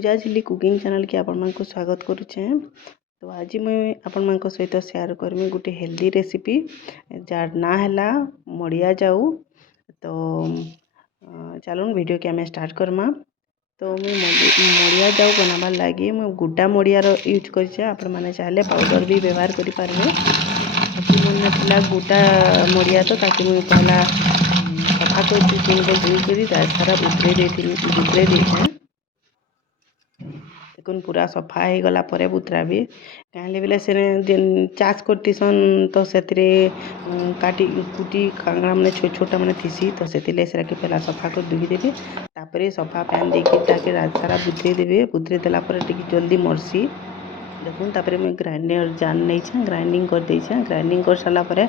पूजा झिल्ली cooking channel के आपण को स्वागत करुचे। तो आज मुझे आपण सहित शेयर करमी गोटे हेल्दी रेसिपी जार ना है मड़िया जाऊ। तो चलो वीडियो के आम स्टार्ट करमा। तो मुझे मड़िया जाऊ बनाबार लगी मुझे गुड्डा मड़ियार यूज कर आपण मैंने चाहे पाउडर भी व्यवहार करें। मन था गुड्डा मड़िया तो ताकि मुझे पहला सफा कर सारा बुतरे देखे देखुन पूरा सफा हो गला परे बुतरा भी कहीं बेले से चाष करतीसन तो से काटी कुटी कांगड़ा मैंने छोट छोटा मैंने थीसी तो से पहला सफा कर धोईदेवी तापर सफा पैन देके रात सारा बुतरे देवे। बुतरे देला जल्दी मरसी देखुन तापर मुझे ग्राइंडर जान नहीं ग्राइंडिंग कर देछे। ग्राइंडिंग कर सारा पर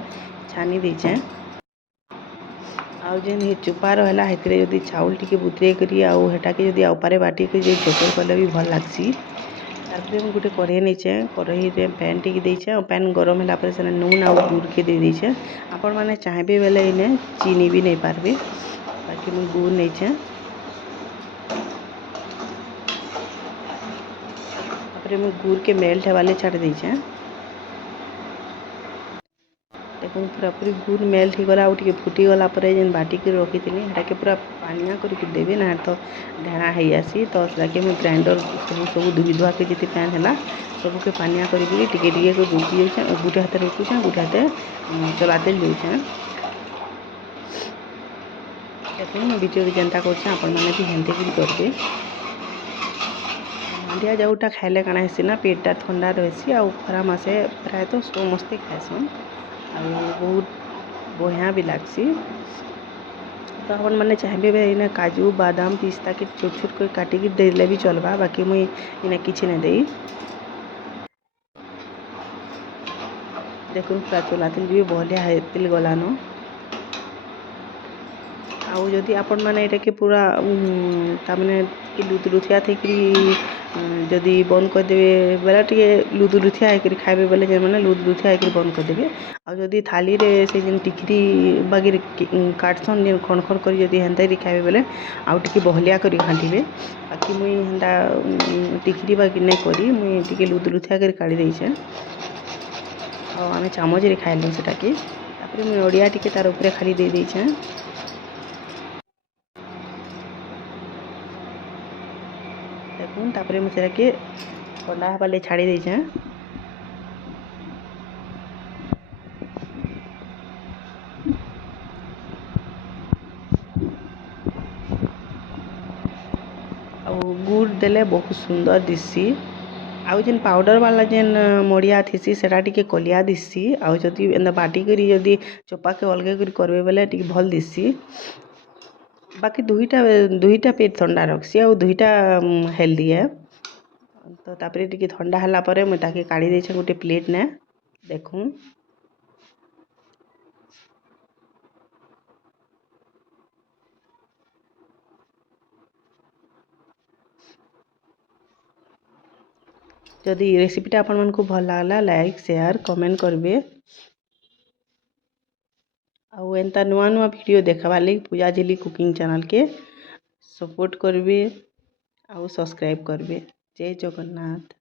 छानी देछे। आउ जेन चुपा रहा है चाउल टी बुतरे करी आटा के जब आउपारे बाटी चोकर कले भी भल लग्सी। तार गोटे कढ़ई नहीं कढ़ई पैन टी देछे और पैन गरम है से नून आउ गुड़ के दे देछे। आपण मैंने चाहबे बेले इने चीनी भी नहीं पारबे बाकी मुझे गुड़ नहीं मुझे गुड़ के मेल्ट वाले छाड़ देछे। देखो पूरा पूरी गुड़ मेल्ट हो गला आउटे फुटीगला जेन बाटी के रखी थी के पूरा पानिया करके देवी ना तो ढेणा हो आसी। तो मुझे ग्राइंडर सब धोई धुआ के जी पैन है सबके पानिया करके टिके रुकी जाए गोटे हाथ रुकुचे गोटे हाथ चलाते जाऊे। देखो मुझे वीडियो जेनता करने भी हेंते भी करेंगे। मांडिया जाऊटा खाइले काना हेसी ना पेटटा ठंडा रही आ खरा मासे प्राय तो समस्ते खाएसन आ बहुत बढ़िया भी लगसी। तो अपन मैंने चाहबे इन्हें काजू बादाम पिस्ता के छोट छोट कर काटिकी देले भी चलबा बाकी मुई इन्हें किसी नहीं देई। देखुन पूरा चलाते भी बढ़िया हेतिल गलानो आउ जदि आपण मैंने ये के पूरा तमें लुतलुथिया थी जदि बंद करदेवे बेला टे लुतलुथिया होकर खाइबे बेले जे मैंने लुतलुथिया होकर बंद करदेवे। आ जदि थाली रे से जेन टिकरी बागी काटसन जेन खण खण कर जदि हेन्ता खाइबे बेले आउ टिके बहलिया कर घांटीबे। बाकी मुई हेन्ता टिकरी बागी नहीं करी मुई टिके लुतलुथिया कर काढ़ी देछे आ आमे चामच रे खाइलु सेटा के तापर मुई ओडिया टिके तार ऊपर खाली दे देछे। देखुन तापर मुझे के ठंडा हवा छाड़ी देछे। गुड़ देले बहुत सुंदर दिसी आउ जेन पाउडर वाला जेन मड़िया थीसी सेटा टिके कलिया दिसी आउ जदि एंदा बाटी करी जदि चोपा के अलगे करी करबे बेले टिके भल दिसी। बाकी दुईटा पेट ठंडा रखसी आ दुईटा हेल्दी है। तो तापर टिके ठंडा हला परे मैं ताके काढ़ी देछे गोटे प्लेट ने। देखूँ जदि रेसिपीटा आपण मन को भल लागला लाइक शेयर कमेंट करबे आउ एंता नुआ नुआ वीडियो देखवा लगी पूजा झिल्ली कुकिंग चैनल के सपोर्ट करबे आउ सब्सक्राइब करबे। जय जगन्नाथ।